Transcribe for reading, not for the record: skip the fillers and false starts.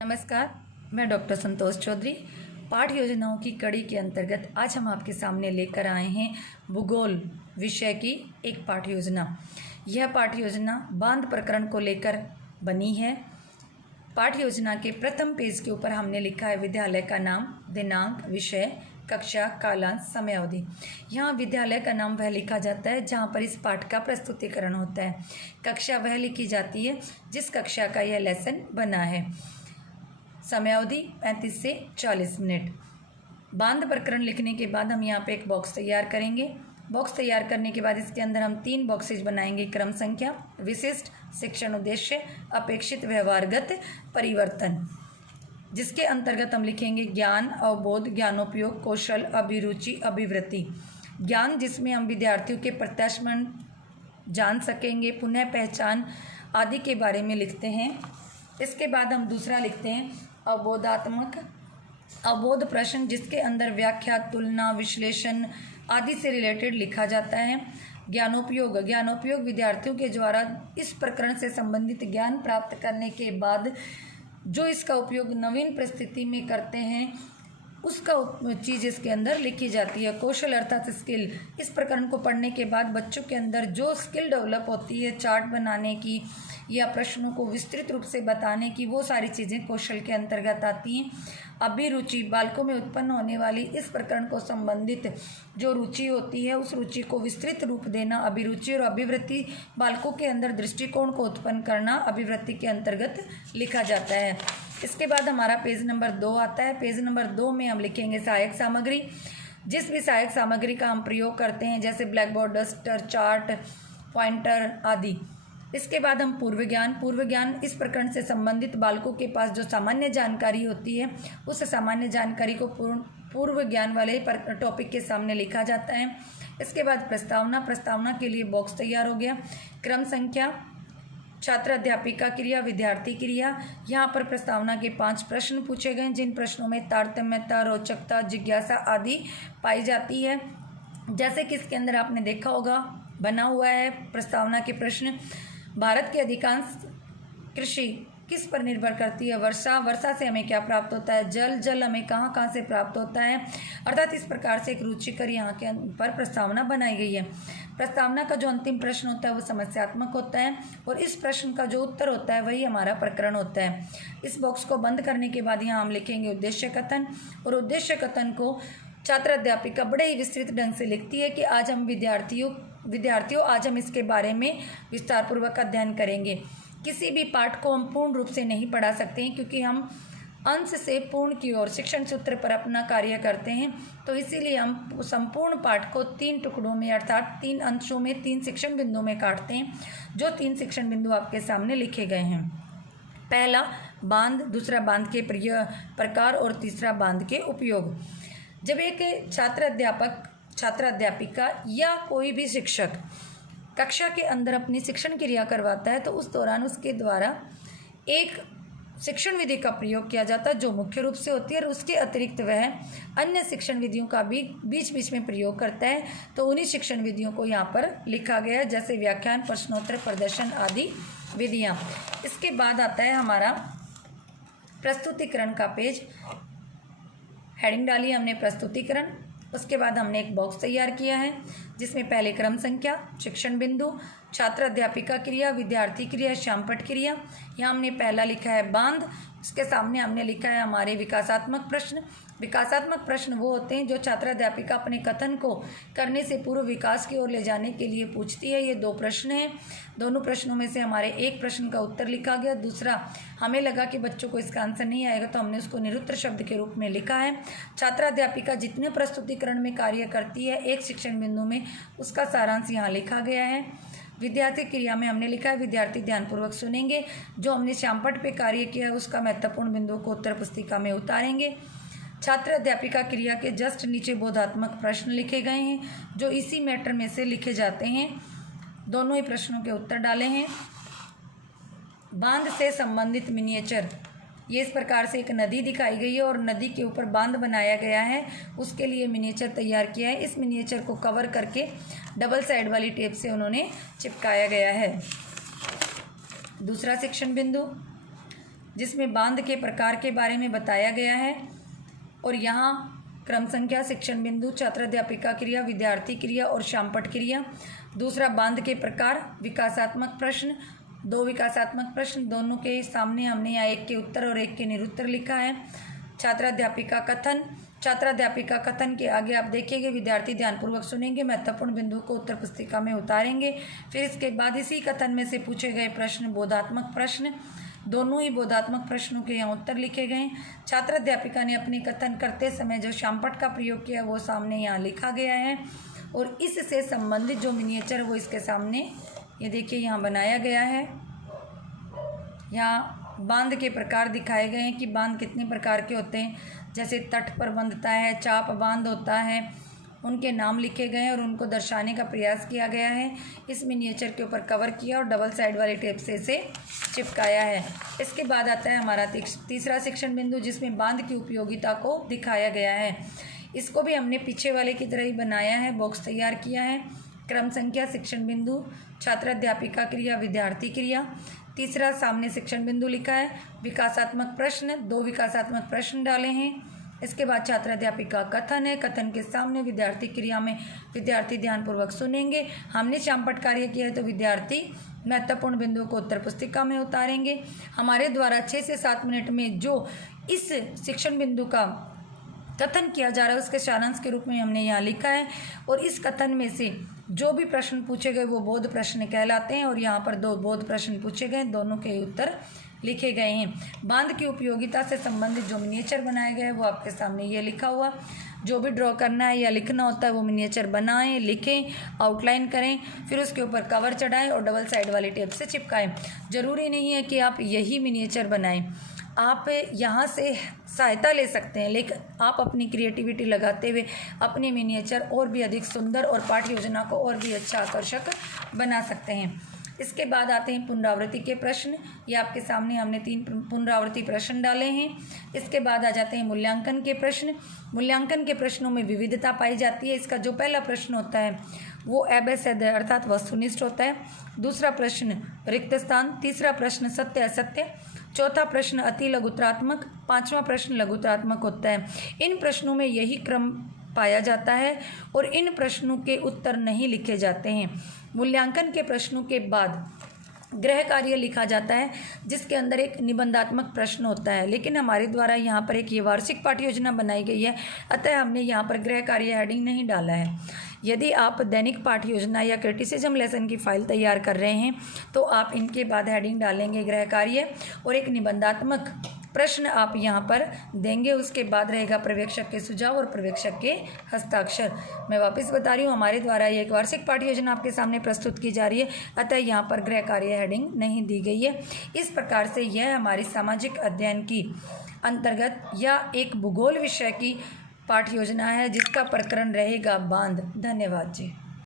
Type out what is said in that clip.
नमस्कार, मैं डॉक्टर संतोष चौधरी। पाठ योजनाओं की कड़ी के अंतर्गत आज हम आपके सामने लेकर आए हैं भूगोल विषय की एक पाठ योजना। यह पाठ योजना बांध प्रकरण को लेकर बनी है। पाठ योजना के प्रथम पेज के ऊपर हमने लिखा है विद्यालय का नाम, दिनांक, विषय, कक्षा, कालांश, समय अवधि। यहाँ विद्यालय का नाम वह लिखा जाता है जहाँ पर इस पाठ का प्रस्तुतिकरण होता है। कक्षा वह लिखी जाती है जिस कक्षा का यह लेसन बना है। समय अवधि 35 से 40 मिनट। बांध प्रकरण लिखने के बाद हम यहाँ पे एक बॉक्स तैयार करेंगे। बॉक्स तैयार करने के बाद इसके अंदर हम 3 बॉक्सेज बनाएंगे। क्रम संख्या, विशिष्ट, शिक्षण उद्देश्य, अपेक्षित व्यवहारगत परिवर्तन, जिसके अंतर्गत हम लिखेंगे ज्ञान, अवबोध, ज्ञानोपयोग, कौशल, अभिरुचि, अभिवृत्ति। ज्ञान जिसमें हम विद्यार्थियों के प्रत्यास्मरण जान सकेंगे, पुनः पहचान आदि के बारे में लिखते हैं। इसके बाद हम दूसरा लिखते हैं अवबोधात्मक अवबोध प्रश्न, जिसके अंदर व्याख्या, तुलना, विश्लेषण आदि से रिलेटेड लिखा जाता है। ज्ञानोपयोग विद्यार्थियों के द्वारा इस प्रकरण से संबंधित ज्ञान प्राप्त करने के बाद जो इसका उपयोग नवीन परिस्थिति में करते हैं उसका चीज़ इसके अंदर लिखी जाती है। कौशल अर्थात स्किल, इस प्रकरण को पढ़ने के बाद बच्चों के अंदर जो स्किल डेवलप होती है चार्ट बनाने की या प्रश्नों को विस्तृत रूप से बताने की, वो सारी चीज़ें कौशल के अंतर्गत आती हैं। अभिरुचि, बालकों में उत्पन्न होने वाली इस प्रकरण को संबंधित जो रुचि होती है उस रुचि को विस्तृत रूप देना अभिरुचि। और अभिवृत्ति, बालकों के अंदर दृष्टिकोण को उत्पन्न करना अभिवृत्ति के अंतर्गत लिखा जाता है। इसके बाद हमारा पेज नंबर 2 आता है। पेज नंबर 2 में हम लिखेंगे सहायक सामग्री। जिस भी सहायक सामग्री का हम प्रयोग करते हैं जैसे black board, duster, chart, pointer आदि। इसके बाद हम पूर्व ज्ञान इस प्रकरण से संबंधित बालकों के पास जो सामान्य जानकारी होती है उस सामान्य जानकारी को पूर्व ज्ञान वाले टॉपिक के सामने लिखा जाता है। इसके बाद प्रस्तावना के लिए बॉक्स तैयार हो गया। क्रम संख्या, छात्र अध्यापिका क्रिया, विद्यार्थी क्रिया। यहाँ पर प्रस्तावना के 5 प्रश्न पूछे गए जिन प्रश्नों में तारतम्यता, रोचकता, जिज्ञासा आदि पाई जाती है। जैसे कि इसके अंदर आपने देखा होगा बना हुआ है प्रस्तावना के प्रश्न। भारत की अधिकांश कृषि किस पर निर्भर करती है? वर्षा से हमें क्या प्राप्त होता है? जल हमें कहाँ कहाँ से प्राप्त होता है? अर्थात इस प्रकार से एक रुचिकर यहाँ के पर प्रस्तावना बनाई गई है। प्रस्तावना का जो अंतिम प्रश्न होता है वो समस्यात्मक होता है और इस प्रश्न का जो उत्तर होता है वही हमारा प्रकरण होता है। इस बॉक्स को बंद करने के बाद यहाँ हम लिखेंगे उद्देश्य कथन। और उद्देश्य कथन को छात्र अध्यापिका बड़े ही विस्तृत ढंग से लिखती है कि आज हम विद्यार्थियों आज हम इसके बारे में विस्तारपूर्वक अध्ययन करेंगे। किसी भी पाठ को हम पूर्ण रूप से नहीं पढ़ा सकते हैं क्योंकि हम अंश से पूर्ण की ओर शिक्षण सूत्र पर अपना कार्य करते हैं। तो इसीलिए हम संपूर्ण पाठ को 3 टुकड़ों में अर्थात 3 अंशों में 3 शिक्षण बिंदुओं में काटते हैं, जो 3 शिक्षण बिंदु आपके सामने लिखे गए हैं। पहला बांध, दूसरा बांध के प्रकार और तीसरा बांध के उपयोग। जब एक छात्र अध्यापिका या कोई भी शिक्षक कक्षा के अंदर अपनी शिक्षण क्रिया करवाता है तो उस दौरान उसके द्वारा एक शिक्षण विधि का प्रयोग किया जाता है जो मुख्य रूप से होती है और उसके अतिरिक्त वह अन्य शिक्षण विधियों का भी बीच बीच में प्रयोग करता है। तो उन्हीं शिक्षण विधियों को यहाँ पर लिखा गया है जैसे व्याख्यान, प्रश्नोत्तर, प्रदर्शन आदि विधियाँ। इसके बाद आता है हमारा प्रस्तुतिकरण का पेज। हेडिंग डाली हमने प्रस्तुतिकरण। उसके बाद हमने एक बॉक्स तैयार किया है जिसमें पहले क्रम संख्या, शिक्षण बिंदु, छात्र अध्यापिका क्रिया, विद्यार्थी क्रिया, श्यामपट्ट क्रिया। यहाँ हमने पहला लिखा है बांध। इसके सामने हमने लिखा है हमारे विकासात्मक प्रश्न। विकासात्मक प्रश्न वो होते हैं जो छात्र अध्यापिका अपने कथन को करने से पूर्व विकास की ओर ले जाने के लिए पूछती है। ये 2 प्रश्न हैं। दोनों प्रश्नों में से हमारे एक प्रश्न का उत्तर लिखा गया, दूसरा हमें लगा कि बच्चों को इसका आंसर नहीं आएगा तो हमने उसको निरुत्तर शब्द के रूप में लिखा है। छात्र अध्यापिका जितने प्रस्तुतिकरण में कार्य करती है एक शिक्षण बिंदु में उसका सारांश यहाँ लिखा गया है। विद्यार्थी क्रिया में हमने लिखा है विद्यार्थी ध्यानपूर्वक सुनेंगे। जो हमने श्यामपट्ट पे कार्य किया है उसका महत्वपूर्ण बिंदु को उत्तर पुस्तिका में उतारेंगे। छात्र अध्यापिका क्रिया के जस्ट नीचे बोधात्मक प्रश्न लिखे गए हैं जो इसी मैटर में से लिखे जाते हैं। दोनों ही प्रश्नों के उत्तर डाले हैं। बांध से संबंधित मिनिएचर, ये इस प्रकार से एक नदी दिखाई गई है और नदी के ऊपर बांध बनाया गया है, उसके लिए मिनिएचर तैयार किया है। इस मिनिएचर को कवर करके डबल साइड वाली टेप से उन्होंने चिपकाया गया है। दूसरा शिक्षण बिंदु, जिसमें बांध के प्रकार के बारे में बताया गया है और यहाँ क्रम संख्या, शिक्षण बिंदु, छात्र अध्यापिका क्रिया, विद्यार्थी क्रिया और शामपट क्रिया। दूसरा बांध के प्रकार, विकासात्मक प्रश्न, 2 विकासात्मक प्रश्न, दोनों के सामने हमने यहाँ एक के उत्तर और एक के निरुत्तर लिखा है। छात्राध्यापिका कथन, छात्राध्यापिका कथन के आगे आप देखेंगे विद्यार्थी ध्यानपूर्वक सुनेंगे, महत्वपूर्ण बिंदु को उत्तर पुस्तिका में उतारेंगे। फिर इसके बाद इसी कथन में से पूछे गए प्रश्न बोधात्मक प्रश्न, दोनों ही बोधात्मक प्रश्नों के यहाँ उत्तर लिखे गए। छात्राध्यापिका ने अपने कथन करते समय जो शामपट का प्रयोग किया वो सामने यहाँ लिखा गया है और इससे संबंधित जो मिनिएचर वो इसके सामने ये देखिए यहाँ बनाया गया है। यहाँ बांध के प्रकार दिखाए गए हैं कि बांध कितने प्रकार के होते हैं, जैसे तट पर बंधता है, चाप बांध होता है, उनके नाम लिखे गए हैं और उनको दर्शाने का प्रयास किया गया है। इस मिनिएचर के ऊपर कवर किया और डबल साइड वाले टेप से इसे चिपकाया है। इसके बाद आता है हमारा तीसरा शिक्षण बिंदु, जिसमें बांध की उपयोगिता को दिखाया गया है। इसको भी हमने पीछे वाले की तरह ही बनाया है, बॉक्स तैयार किया है। क्रम संख्या, शिक्षण बिंदु, छात्राध्यापिका क्रिया, विद्यार्थी क्रिया। तीसरा सामने शिक्षण बिंदु लिखा है, विकासात्मक प्रश्न, 2 विकासात्मक प्रश्न डाले हैं। इसके बाद छात्राध्यापिका कथन है, कथन के सामने विद्यार्थी क्रिया में विद्यार्थी ध्यानपूर्वक सुनेंगे। हमने शामपट कार्य किया है तो विद्यार्थी महत्वपूर्ण बिंदु को उत्तर पुस्तिका में उतारेंगे। हमारे द्वारा 6 से 7 मिनट में जो इस शिक्षण बिंदु का कथन किया जा रहा है उसके सारांश के रूप में हमने यहाँ लिखा है और इस कथन में से जो भी प्रश्न पूछे गए वो बोध प्रश्न कहलाते हैं और यहाँ पर 2 बोध प्रश्न पूछे गए, दोनों के उत्तर लिखे गए हैं। बांध की उपयोगिता से संबंधित जो मिनिएचर बनाए गए वो आपके सामने ये लिखा हुआ। जो भी ड्रॉ करना है या लिखना होता है वो मिनिएचर बनाएं, लिखें, आउटलाइन करें, फिर उसके ऊपर कवर चढ़ाएं और डबल साइड वाली टेप से चिपकाएं। ज़रूरी नहीं है कि आप यही मिनिएचर बनाएं, आप यहाँ से सहायता ले सकते हैं, लेकिन आप अपनी क्रिएटिविटी लगाते हुए अपने मिनिएचर और भी अधिक सुंदर और पाठ योजना को और भी अच्छा आकर्षक बना सकते हैं। इसके बाद आते हैं पुनरावृत्ति के प्रश्न। ये आपके सामने हमने 3 पुनरावृत्ति प्रश्न डाले हैं। इसके बाद आ जाते हैं मूल्यांकन के प्रश्न। मूल्यांकन के प्रश्नों में विविधता पाई जाती है। इसका जो पहला प्रश्न होता है वो एबेसद अर्थात वस्तुनिष्ठ होता है। दूसरा प्रश्न रिक्त स्थान, तीसरा प्रश्न सत्य असत्य, चौथा प्रश्न अति लघुत्रात्मक, 5वां प्रश्न लघुत्रात्मक होता है। इन प्रश्नों में यही क्रम पाया जाता है और इन प्रश्नों के उत्तर नहीं लिखे जाते हैं। मूल्यांकन के प्रश्नों के बाद गृह कार्य लिखा जाता है जिसके अंदर एक निबंधात्मक प्रश्न होता है, लेकिन हमारे द्वारा यहाँ पर एक ये वार्षिक पाठ्य योजना बनाई गई है, अतः हमने यहाँ पर गृह कार्य हेडिंग नहीं डाला है। यदि आप दैनिक पाठ्य योजना या क्रिटिसिज्म लेसन की फाइल तैयार कर रहे हैं तो आप इनके बाद हेडिंग डालेंगे गृह कार्य और एक निबंधात्मक प्रश्न आप यहाँ पर देंगे। उसके बाद रहेगा पर्यवेक्षक के सुझाव और पर्यवेक्षक के हस्ताक्षर। मैं वापस बता रही हूँ, हमारे द्वारा ये एक वार्षिक पाठ्य योजना आपके सामने प्रस्तुत की जा रही है, अतः यहाँ पर गृह कार्य हेडिंग नहीं दी गई है। इस प्रकार से यह हमारी सामाजिक अध्ययन की अंतर्गत या एक भूगोल विषय की पाठ्य योजना है जिसका प्रकरण रहेगा बांध। धन्यवाद जी।